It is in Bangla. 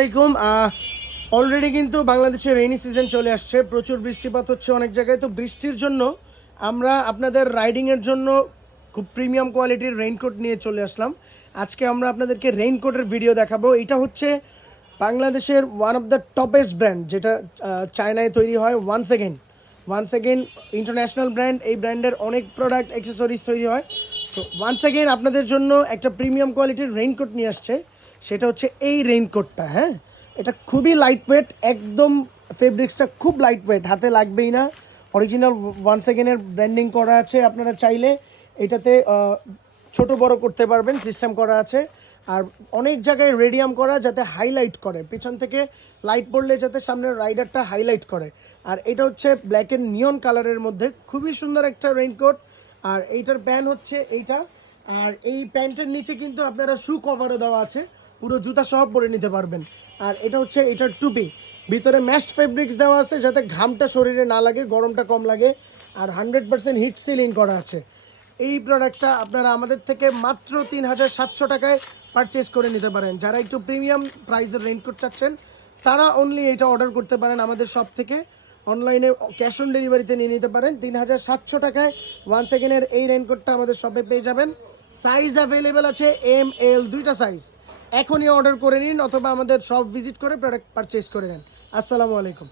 আসসালামাইকুম। অলরেডি কিন্তু বাংলাদেশে রেইনি সিজন চলে আসছে, প্রচুর বৃষ্টিপাত হচ্ছে অনেক জায়গায়। তো বৃষ্টির জন্য আমরা আপনাদের রাইডিংয়ের জন্য খুব প্রিমিয়াম কোয়ালিটির রেইনকোট নিয়ে চলে আসলাম। আজকে আমরা আপনাদেরকে রেইনকোটের ভিডিও দেখাবো। এটা হচ্ছে বাংলাদেশের one of the toppest brand, যেটা চায়নায় তৈরি হয়। Once again international brand. এই ব্র্যান্ডের অনেক প্রোডাক্ট অ্যাক্সেসরিজ তৈরি হয়। তো ওয়ান্স এগেন আপনাদের জন্য একটা প্রিমিয়াম কোয়ালিটির রেইনকোট নিয়ে আসছে। সেটা হচ্ছে এই রেইনকোটটা। হ্যাঁ, এটা খুবই লাইট ওয়েট, একদম ফেব্রিক্সটা খুব লাইট ওয়েট, হাতে লাগবেই না। অরিজিনাল ওয়ান্স এগেনের ব্র্যান্ডিং করা আছে। আপনারা চাইলে এটাতে ছোট বড় করতে পারবেন, সিস্টেম করা আছে। আর অনেক জায়গায় রেডিয়াম করা, যাতে হাইলাইট করে, পেছন থেকে লাইট পড়লে যাতে সামনের রাইডারটা হাইলাইট করে। আর এটা হচ্ছে ব্ল্যাক এন্ড নিয়ন কালারের মধ্যে, খুবই সুন্দর একটা রেইনকোট। আর এইটার প্যান্ট হচ্ছে এইটা। আর এই প্যান্টের নিচে কিন্তু আপনারা শু কভারও দেওয়া আছে, পুরো জুতা সহ পরে নিতে পারবেন। আর এটা হচ্ছে এটার টুপি, ভিতরে ম্যাশড ফেব্রিক্স দেওয়া আছে যাতে ঘামটা শরীরে না লাগে, গরমটা কম লাগে। আর 100% হিট সিলিং করা আছে। এই প্রোডাক্টটা আপনারা আমাদের থেকে মাত্র 3700 টাকায় পারচেস করে নিতে পারেন। যারা একটু প্রিমিয়াম প্রাইসের রেইনকোট চাচ্ছেন তারা অনলি এটা অর্ডার করতে পারেন আমাদের শপ থেকে। অনলাইনে ক্যাশ অন ডেলিভারিতে নিয়ে নিতে পারেন। 3700 টাকায় ওয়ান সেকেন্ডের এই রেইনকোটটা আমাদের শপে পেয়ে যাবেন। সাইজ অ্যাভেলেবেল আছে ML দুইটা সাইজ। এখনই অর্ডার করে নিন, অথবা আমাদের শপ ভিজিট করে প্রোডাক্ট পারচেস করে নেন। আসসালামু আলাইকুম।